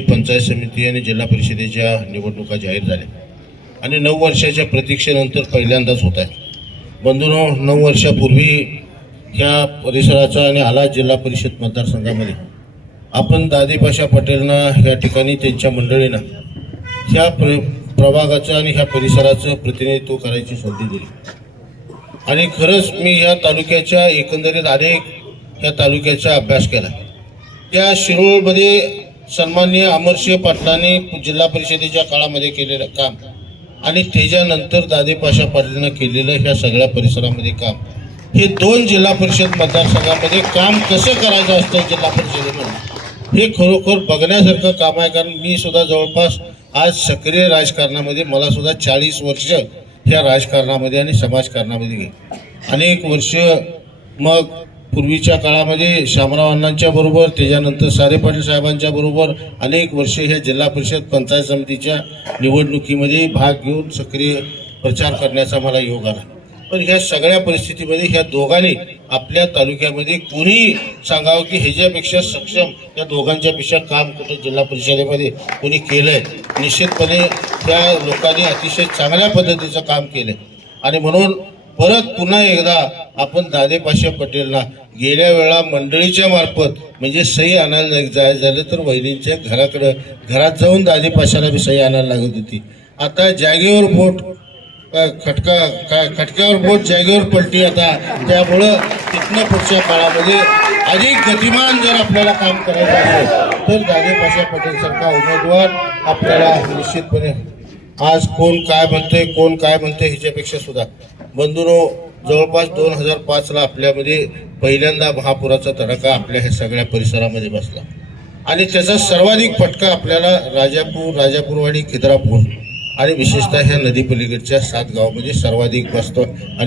पंचायत समिती आणि जिल्हा परिषदेच्या निवडणुका जाहीर झाल्या आणि 9 वर्षाच्या प्रतीक्षेनंतर पहिल्यांदाच होत आहे। बंधूंनो, 9 वर्षापूर्वी ह्या परिसराचा आणि आला जिल्हा परिषद मतदारसंघामध्ये आपण दादेपाशा पटेलना ह्या ठिकाणी त्यांच्या मंडळींना ह्या प्रभागाचं आणि ह्या परिसराचं प्रतिनिधित्व करायची संधी दिली आणि खरंच मी ह्या तालुक्याच्या एकंदरीत अनेक ह्या तालुक्याचा अभ्यास केला। त्या शिरोळमध्ये सन्माननीय अमरसिंह पाटलांनी जिल्हा परिषदेच्या काळामध्ये केलेलं काम आणि त्याच्यानंतर दादेपाशा पाटलांना केलेलं ह्या सगळ्या परिसरामध्ये काम, हे 2 जिल्हा परिषद मतदारसंघामध्ये काम कसं करायचं असतं जिल्हा परिषदेमध्ये, हे खरोखर बघण्यासारखं काम आहे। कारण मी सुद्धा जवळपास आज सक्रिय राजकारणामध्ये, मला सुद्धा 40 वर्ष ह्या राजकारणामध्ये आणि समाजकारणामध्ये गेली। अनेक वर्ष मग पूर्वीच्या काळामध्ये शामराव अण्णांच्या बरोबर, त्याच्यानंतर सारे पाटील साहेबांच्या बरोबर अनेक वर्षे ह्या जिल्हा परिषद पंचायत समितीच्या निवडणुकीमध्ये भाग घेऊन सक्रिय प्रचार करण्याचा मला योग आला। पण ह्या सगळ्या परिस्थितीमध्ये ह्या दोघांनी आपल्या तालुक्यामध्ये कोणी सांगावं की ह्याच्यापेक्षा सक्षम या दोघांच्या पेक्षा काम कुठं जिल्हा परिषदेमध्ये कोणी केलंय, निश्चितपणे त्या लोकांनी अतिशय चांगल्या पद्धतीचं काम केलंय। आणि म्हणून परत पुन्हा एकदा आपण दादेपाशा पटेलला गेल्या वेळा मंडळीच्या मार्फत म्हणजे सही आणायला जायचं झालं तर वहिनींच्या घरात जाऊन दादेपाशाला बी सही आणायला लागत होती। आता जागेवर बोट खटक्यावर बोट जागेवर पलटी। आता त्यामुळं तिथनं पुढच्या काळामध्ये अधिक गतिमान जर आपल्याला काम करायचं असेल तर दादेपाशा पटेल सारखा उमेदवार आपल्याला निश्चितपणे, आज कोण काय म्हणते ह्याच्यापेक्षा सुद्धा बंधूंनो, जवळपास 2005ला आपल्यामध्ये पहिल्यांदा महापुराचा तडाखा आपल्या ह्या सगळ्या परिसरामध्ये बसला आणि त्याचा सर्वाधिक फटका आपल्याला राजापूरवाडी, खिद्रापूर आणि विशेषतः ह्या नदीपलीकडच्या 7 गावामध्ये सर्वाधिक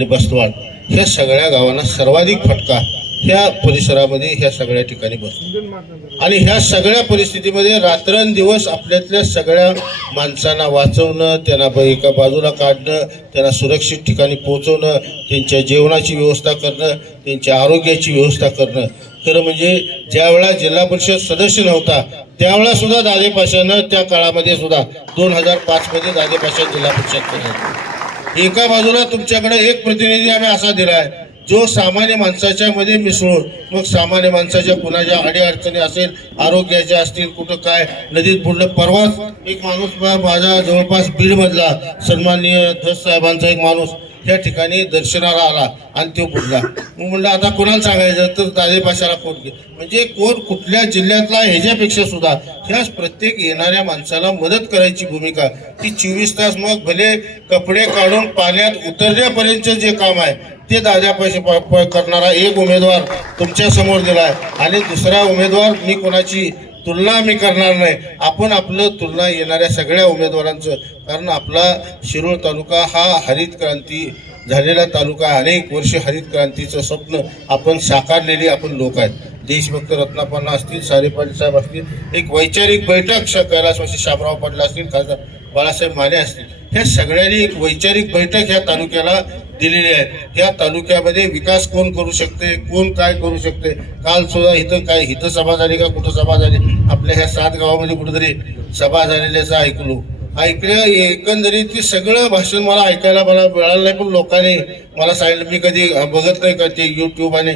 बस्तवाड ह्या सगळ्या गावांना सर्वाधिक फटका ह्या परिसरामध्ये ह्या सगळ्या ठिकाणी बसतो। आणि ह्या सगळ्या परिस्थितीमध्ये रात्रंदिवस आपल्यातल्या सगळ्या माणसांना वाचवणं, त्यांना एका बाजूला काढणं, त्यांना सुरक्षित ठिकाणी पोहोचवणं, त्यांच्या जेवणाची व्यवस्था करणं, त्यांच्या आरोग्याची व्यवस्था करणं। खरं म्हणजे ज्यावेळा जिल्हा परिषद सदस्य नव्हता त्यावेळा सुद्धा दादेपाशानं त्या काळामध्ये सुद्धा 2005 मध्ये दादेपाशा जिल्हा परिषद केली। एका बाजूला तुमच्याकडे एक प्रतिनिधी आम्ही असा दिलाय जो सामान्य माणसाच्या मध्ये मिसळून, मग सामान्य माणसाच्या कुणाच्या अडीअडचणी असेल, आरोग्याच्या असतील, कुठं काय नदीत बुडलं। परवाच एक माणूस माझा जवळपास बीडमधला सन्माननीय धस साहेबांचा एक माणूस या ठिकाणी दर्शनाला आला आणि तो बुडला। मग म्हणलं आता कोणाला सांगायचं तर दादेपाशाला फोन घे, म्हणजे कोण कुठल्या जिल्ह्यातला ह्याच्यापेक्षा सुद्धा ह्याच प्रत्येक येणाऱ्या माणसाला मदत करायची भूमिका ती 24 तास, मग भले कपडे काढून पाण्यात उतरण्यापर्यंत जे काम आहे ते दादेपाशा करणारा एक उमेदवार तुमच्या समोर दिलाय आणि दुसरा उमेदवार मी कोणाची तुलना मी करणार नाही, आपण आपलं तुलना येणाऱ्या सगळ्या उमेदवारांचं। कारण आपला शिरोळ तालुका हा हरित क्रांती झालेला तालुका, अनेक वर्ष हरित क्रांतीचं स्वप्न आपण साकारलेली आपण लोक आहेत। देशभक्त रत्नापन्ना असतील, सारे पाटील साहेब असतील, एक वैचारिक बैठक कैलासवासी शामराव पाटील असतील, खासदार बाळासाहेब माने असतील, ह्या सगळ्यांनी एक वैचारिक बैठक ह्या तालुक्याला दिलेली आहे। ह्या तालुक्यामध्ये विकास कोण करू शकते, कोण काय करू शकते। काल सुद्धा इथं सभा झाली का कुठं सभा झाली, आपल्या ह्या 7 गावामध्ये कुठेतरी सभा झालेल्याचं ऐकलं। एकंदरीत ते सगळं भाषण मला ऐकायला मिळालं नाही, पण लोकांनी मला सांगितलं, मी कधी बघत नाही का ते YouTube आणि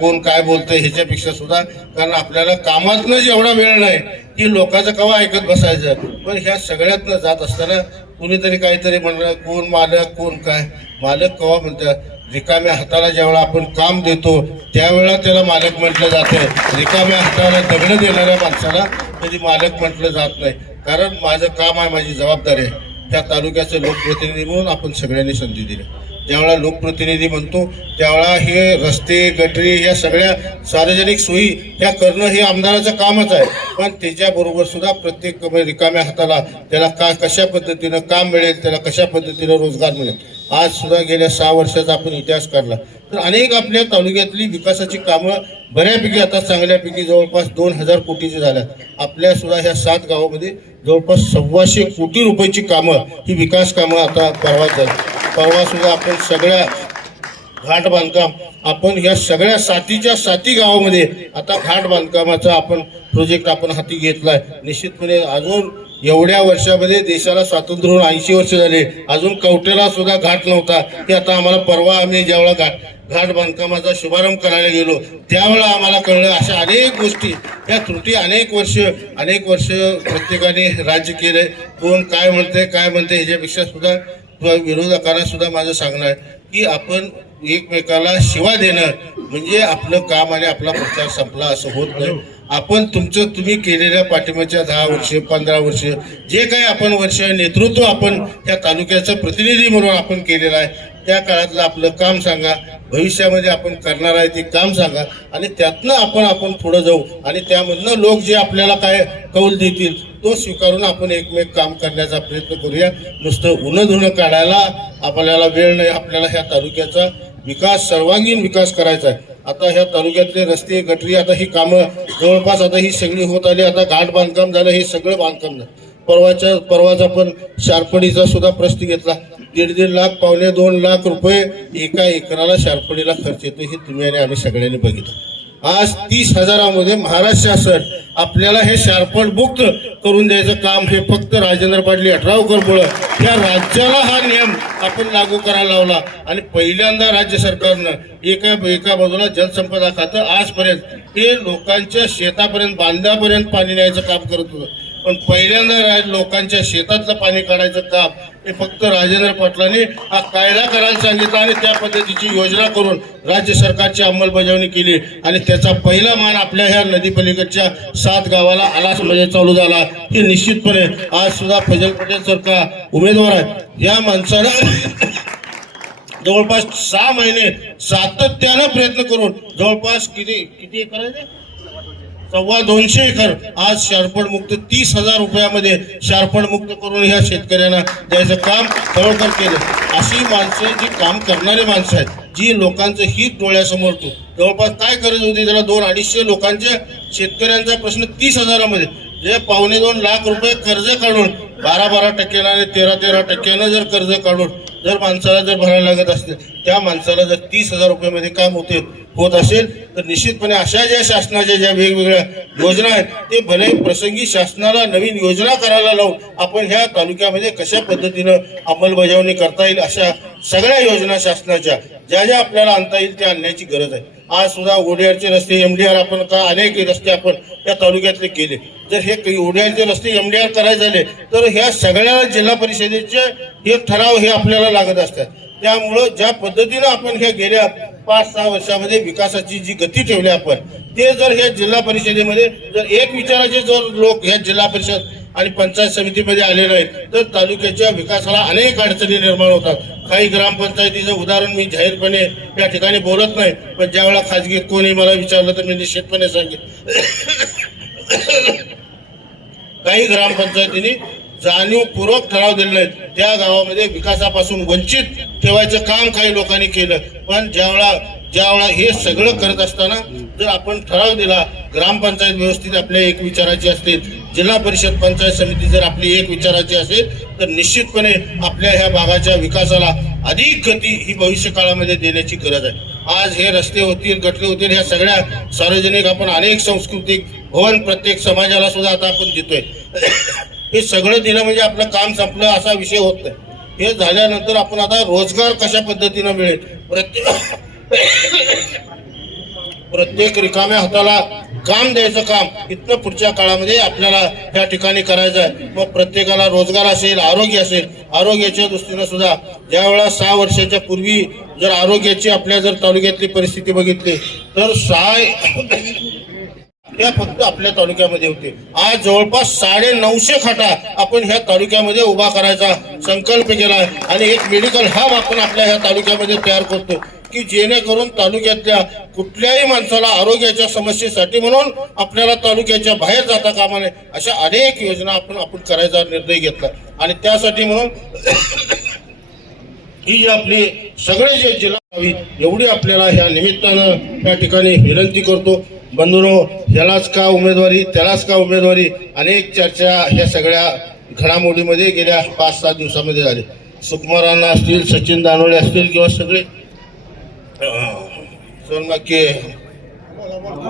कोण काय बोलतंय ह्याच्यापेक्षा सुद्धा, कारण आपल्याला कामातनंच एवढा वेळ नाही की लोकांचं कवा ऐकत बसायचं। पण ह्या सगळ्यातनं जात असताना कुणीतरी काहीतरी म्हणलं, कोण मालक कोण काय, मालक कवा म्हणतात, रिकाम्या हाताला ज्यावेळा आपण काम देतो त्यावेळेला त्याला मालक म्हटलं जातं, रिकाम्या हाताला दगड देणाऱ्या माणसाला कधी मालक म्हटलं जात नाही। कारण माझं काम आहे, माझी जबाबदारी आहे, त्या तालुक्याचे लोकप्रतिनिधी म्हणून आपण सगळ्यांनी संधी दिली। ज्यावेळा लोकप्रतिनिधी म्हणतो त्यावेळा हे रस्ते गटरी ह्या सगळ्या सार्वजनिक सोयी ह्या करणं हे आमदाराचं कामच आहे, पण त्याच्याबरोबर सुद्धा प्रत्येक रिकाम्या हाताला त्याला कशा पद्धतीनं काम मिळेल, त्याला कशा पद्धतीनं रोजगार मिळेल। आज सुद्धा गेल्या 6 वर्षाचा आपण इतिहास काढला तर अनेक आपल्या तालुक्यातली विकासाची कामं बऱ्यापैकी आता चांगल्यापैकी जवळपास 2000 कोटीची झाल्यात। आपल्या सुद्धा ह्या 7 गावामध्ये जवळपास 125 कोटी रुपयाची कामं ही विकास कामं आता परवा सुद्धा आपण सगळ्या घाट बांधकाम आपण या सगळ्या सातीच्या साती गावामध्ये आता घाट बांधकामाचा आपण प्रोजेक्ट आपण हाती घेतलाय. निश्चितपणे अजून एवढ्या वर्षामध्ये देशाला स्वातंत्र्य होऊन 80 वर्ष झाले, अजून कवटेला सुद्धा घाट नव्हता. हे आता आम्हाला परवा आम्ही ज्यावेळेला घाट बांधकामाचा शुभारंभ करायला गेलो त्यावेळेला आम्हाला कळलं. अशा अनेक गोष्टी, या त्रुटी अनेक वर्ष प्रत्येकाने राज्य केले. कोण काय म्हणते ह्याच्यापेक्षा सुद्धा विरोधकांना सुद्धा माझं सांगणं आहे की आपण एकमेकाला शिवा देणं म्हणजे आपलं काम आणि आपला प्रचार संपला असं होत नाही. आपण तुम्ही केलेल्या पाठिंब्याच्या 10 वर्ष 15 वर्ष जे काही आपण वर्ष नेतृत्व आपण त्या तालुक्याचं प्रतिनिधी म्हणून आपण केलेलं आहे त्या काळातलं आपलं काम सांगा, भविष्यामध्ये आपण करणार आहे ते काम सांगा आणि त्यातनं आपण पुढे जाऊ आणि त्यामधनं लोक जे आपल्याला काय कौल देतील तो स्वीकारून आपण एकमेक काम करण्याचा प्रयत्न करूया. नुसतं उन्हं काढायला आपल्याला वेळ नाही. आपल्याला ह्या तालुक्याचा विकास, सर्वांगीण विकास करायचा आहे. आता ह्या तालुक्यातले रस्ते गटरी आता ही कामं जवळपास आता ही सगळी होत आली. आता घाट बांधकाम झालं, हे सगळं बांधकाम झालं. परवाचा पण शारपडीचा सुद्धा प्रश्न घेतला. 1.5 लाख 1.5-2 लाख रुपये एका एकराला शारपडीला खर्च येतो. हे तुम्ही आणि आम्ही सगळ्यांनी बघितलं. आज 30,000मध्ये महाराष्ट्र शासन आपल्याला हे शारपड मुक्त करून द्यायचं काम हे फक्त राजेंद्र पाटील यड्रावकर या राज्याला हा नियम आपण लागू करायला लावला. आणि पहिल्यांदा राज्य सरकारनं एका बाजूला जलसंपदा खातं आजपर्यंत हे लोकांच्या शेतापर्यंत बांधापर्यंत पाणी न्यायचं काम करत होतं. पण पहिल्यांदा लोकांच्या शेतातलं पाणी काढायचं काम हे फक्त राजेंद्र पाटलांनी हा कायदा करायला सांगितला आणि त्या पद्धतीची योजना करून राज्य सरकारची अंमलबजावणी केली. आणि त्याचा पहिला मान आपल्या ह्या नदीपलीकडच्या 7 गावाला आलाच म्हणजे चालू झाला. की निश्चितपणे आज सुद्धा फजल पटेल सारखा उमेदवार आहे, या माणसानं जवळपास 6 महिने सातत्यानं प्रयत्न करून जवळपास किती करायचे 250 एकर आज शारपड मुक्त 30,000 रुपयामध्ये शारपड मुक्त करून ह्या शेतकऱ्यांना द्यायचं काम खरोखर केलं. अशी माणसं जी काम करणारी माणसं आहेत, जी लोकांचं हित डोळ्यासमोर जवळपास काय करत होती त्याला 200-250 लोकांच्या शेतकऱ्यांचा प्रश्न 30,000मध्ये जे 2.25 लाख रुपये कर्ज काढून 12% आणि 13% जर कर्ज काढून जर माणसाला जर भरायला लागत असतील, त्या माणसाला जर 30,000 रुपयामध्ये काम होत असेल तर निश्चितपणे अशा ज्या शासनाच्या ज्या वेगवेगळ्या योजना आहेत ते भले प्रसंगी शासनाला नवीन योजना करायला लावून आपण ह्या तालुक्यामध्ये कशा पद्धतीनं अंमलबजावणी करता येईल अशा सगळ्या योजना शासनाच्या ज्या आपल्याला आणता येईल त्या आणण्याची गरज आहे. आज सुद्धा ओडीआरचे रस्ते MDR आपण अनेक रस्ते आपण या तालुक्यातले केले. जर हे ओडीआरचे रस्ते MDR करायचे झाले तर ह्या सगळ्या जिल्हा परिषदेचे हे ठराव हे आपल्याला लागत असतात. त्यामुळं ज्या पद्धतीनं आपण ह्या गेल्या 5-6 वर्षामध्ये विकासाची जी गती ठेवली आपण ते जर ह्या जिल्हा परिषदेमध्ये जर एक विचाराचे जर लोक ह्या जिल्हा परिषद आणि पंचायत समितीमध्ये आले नाही तर तालुक्याच्या विकासाला अनेक अडचणी निर्माण होतात. काही ग्रामपंचायतीचं उदाहरण मी जाहीरपणे या ठिकाणी बोलत नाही, पण ज्या वेळा खाजगी कोणी मला विचारलं तर मी निश्चितपणे सांगेन काही ग्रामपंचायतींनी जाणीवपूर्वक ठराव दिले नाहीत. त्या गावामध्ये विकासापासून वंचित ठेवायचं काम काही लोकांनी केलं. पण ज्यावेळा हे सगळं करत असताना जर आपण ठराव दिला, ग्रामपंचायत व्यवस्थित आपल्या एक विचाराची असतील, जिल्हा परिषद पंचायत समिती जर आपली एक विचाराची असेल तर निश्चितपणे आपल्या ह्या भागाच्या विकासाला अधिक गती ही भविष्य काळामध्ये देण्याची गरज आहे. आज हे रस्ते होतील, गटरे होतील, ह्या सगळ्या सार्वजनिक आपण अनेक सांस्कृतिक भवन प्रत्येक समाजाला सुद्धा आता आपण देतोय. हे सगळं दिलं म्हणजे आपलं काम संपलं असा विषय होत नाही. हे झाल्यानंतर आपण आता रोजगार कशा पद्धतीनं मिळेल, प्रत्येक रिकाम्या हाताला काम द्यायचं काम इथनं पुढच्या काळामध्ये आपल्याला त्या ठिकाणी करायचं आहे. मग प्रत्येकाला रोजगार असेल, आरोग्य असेल, आरोग्याच्या दृष्टीनं सुद्धा ज्यावेळा 6 वर्षाच्या पूर्वी जर आरोग्याची आपल्या जर तालुक्यातली परिस्थिती बघितली तर 6 त्या फक्त आपल्या तालुक्यामध्ये होते. आज जवळपास 950 खाटा आपण ह्या तालुक्यामध्ये उभा करायचा संकल्प केला आहे आणि एक मेडिकल हब आपण आपल्या ह्या तालुक्यामध्ये तयार करतो की जेणेकरून तालुक्यातल्या कुठल्याही माणसाला आरोग्याच्या समस्येसाठी म्हणून आपल्याला तालुक्याच्या बाहेर जाता कामा नये अशा अनेक योजना आपण करायचा निर्णय घेतला. आणि त्यासाठी म्हणून ही आपली सगळे जे जिल्हा एवढी आपल्याला ह्या निमित्तानं त्या ठिकाणी विनंती करतो. बंधूंनो, ह्यालाच का उमेदवारी, त्यालाच का उमेदवारी, अनेक चर्चा ह्या सगळ्या घडामोडीमध्ये गेल्या 5-7 दिवसामध्ये झाले. सुकुमारांना असतील, सचिन दानोळे असतील किंवा सगळे की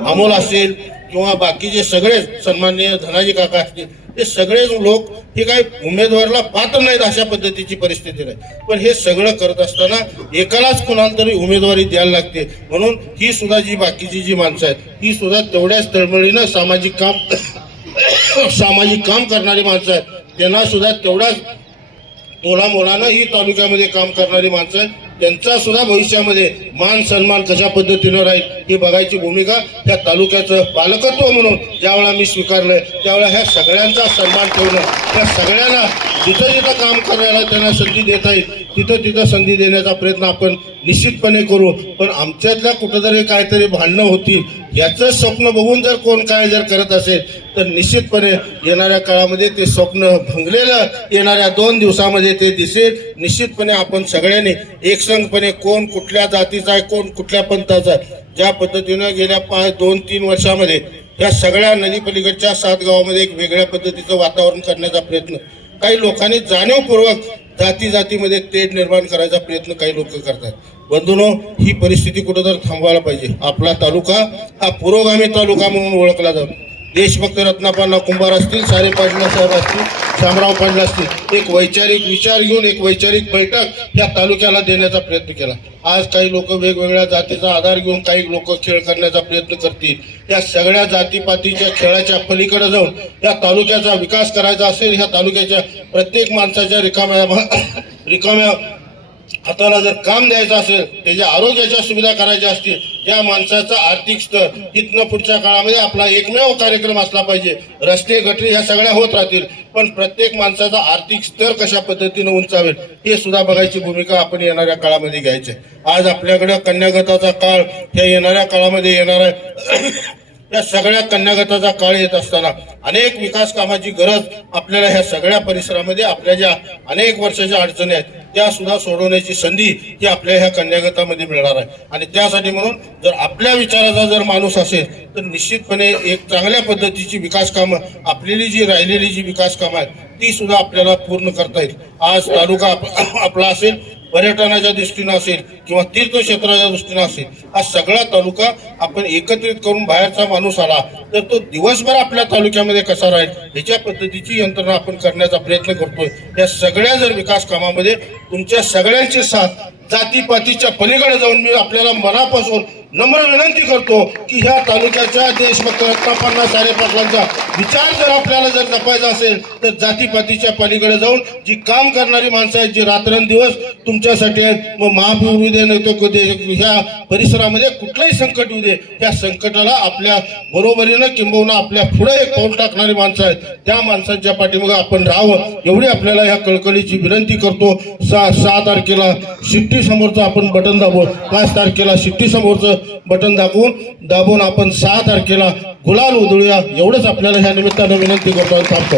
अमोल असेल किंवा बाकीचे सगळे सन्माननीय धनाजी काका असतील, हे सगळेच लोक हे काही उमेदवाराला पात्र नाहीत अशा पद्धतीची परिस्थिती नाही. पण हे सगळं करत असताना एकालाच कोणाला तरी उमेदवारी द्यायला लागते. म्हणून ही सुद्धा जी बाकीची जी माणसं आहेत ही सुद्धा तेवढ्याच तळमळीनं सामाजिक काम करणारी माणसं आहेत. त्यांना सुद्धा तेवढाच तोला मोलानं ही तालुक्यामध्ये काम करणारी माणसं आहेत. त्यांचा सुद्धा भविष्यामध्ये मान सन्मान कशा पद्धतीनं राहील ही बघायची भूमिका त्या तालुक्याचं पालकत्व म्हणून ज्यावेळेला मी स्वीकारलंय त्यावेळेला ह्या सगळ्यांचा सन्मान ठेवणं, त्या सगळ्यांना जिथं जिथं काम करायला त्यांना संधी देता येईल तिथं संधी देण्याचा प्रयत्न आपण निश्चितपणे करू. पण आमच्यातल्या कुठंतरी काहीतरी भांडणं होतील याचं स्वप्न बघून जर कोण काय जर करत असेल तर निश्चितपणे येणाऱ्या काळामध्ये ते स्वप्न भंगलेलं येणाऱ्या 2 दिवसामध्ये ते दिसेल. निश्चितपणे आपण सगळ्यांनी एकसंघपणे कोण कुठल्या जातीचा आहे, कोण कुठल्या पंथाचा आहे, ज्या पद्धतीनं गेल्या 2-3 वर्षामध्ये या सगळ्या नदीपलीकडच्या 7 गावामध्ये एक वेगळ्या पद्धतीचं वातावरण करण्याचा प्रयत्न काही लोकांनी जाणीवपूर्वक जातीमध्ये तेढ निर्माण करायचा प्रयत्न काही लोक करतात. बंधूंनो, ही परिस्थिती कुठंतरी थांबवायला पाहिजे. आपला तालुका हा पुरोगामी तालुका म्हणून ओळखला जातो. देशभक्त रत्नापांना कुंभार असतील, सारे पाटला साहेब असतील, शामराव पाटील असतील, एक वैचारिक विचार घेऊन एक वैचारिक बैठक या तालुक्याला देण्याचा प्रयत्न केला. आज काही लोक वेगवेगळ्या जातीचा आधार घेऊन काही लोक खेळ करण्याचा प्रयत्न करतील. या सगळ्या जातीपातीच्या खेळाच्या पलीकडे जाऊन या तालुक्याचा विकास करायचा असेल, ह्या तालुक्याच्या प्रत्येक माणसाच्या रिकाम्या हाताला जर काम द्यायचं असेल, त्याच्या आरोग्याच्या सुविधा करायच्या असतील, त्या माणसाचा आर्थिक स्तर इथनं पुढच्या काळामध्ये आपला एकमेव कार्यक्रम असला पाहिजे. रस्ते गटरी ह्या सगळ्या होत राहतील, पण प्रत्येक माणसाचा आर्थिक स्तर कशा पद्धतीनं उंचावेल हे सुद्धा बघायची भूमिका आपण येणाऱ्या काळामध्ये घ्यायची. आज आपल्याकडे कन्यागताचा काळ ह्या येणाऱ्या काळामध्ये येणार आहे. या सगळ्या कन्यागताचा काळ येत असताना अनेक विकास कामाची गरज आपल्याला ह्या सगळ्या परिसरामध्ये आपल्या ज्या अनेक वर्षाच्या अडचणी आहेत त्या सुद्धा सोडवण्याची संधी ही आपल्या ह्या कन्यागतामध्ये मिळणार आहे. आणि त्यासाठी म्हणून जर आपल्या विचाराचा जर माणूस असेल तर निश्चितपणे एक चांगल्या पद्धतीची विकास कामं आपली जी राहिलेली जी विकास कामं आहेत ती सुद्धा आपल्याला पूर्ण करता येईल. आज तालुका आपला असेल, पर्यटनाच्या दृष्टीनं असेल किंवा तीर्थक्षेत्राच्या दृष्टीनं असेल, हा सगळा तालुका आपण एकत्रित करून बाहेरचा माणूस आला तर तो दिवसभर आपल्या तालुक्यामध्ये कसा राहील ह्याच्या पद्धतीची यंत्रणा आपण करण्याचा प्रयत्न करतोय. या सगळ्या जर विकास कामामध्ये तुमच्या सगळ्यांची साथ जातीपातीच्या पलीकडे जाऊन मी आपल्याला मनापासून नम्र विनंती करतो की ह्या तालुक्याच्या देशभक्त रत्नापांना सारे पाटलांचा विचार जर आपल्याला जर जपायचा असेल तर जातीपातीच्या पलीकडे जाऊन जी काम करणारी माणसं आहेत, जी रात्रंदिवस तुमच्यासाठी आहेत, मग महापूर येऊ दे नाही तो ह्या परिसरामध्ये कुठलंही संकट येऊ दे, त्या संकटाला आपल्या बरोबरीनं किंबहुना आपल्या पुढे एक पाऊल टाकणारी माणसं आहेत, त्या माणसांच्या पाठीमागे आपण राहावं एवढी आपल्याला ह्या कळकळीची विनंती करतो. 6 तारखेला शिट्टी समोरचं आपण बटन दाबू, 5 तारखेला शिट्टी समोरचं बटन दाबून आपण 6 तारखेला गुलाल उधळूया एवढंच आपल्याला ह्या निमित्तानं विनंती करतो. थांबतो.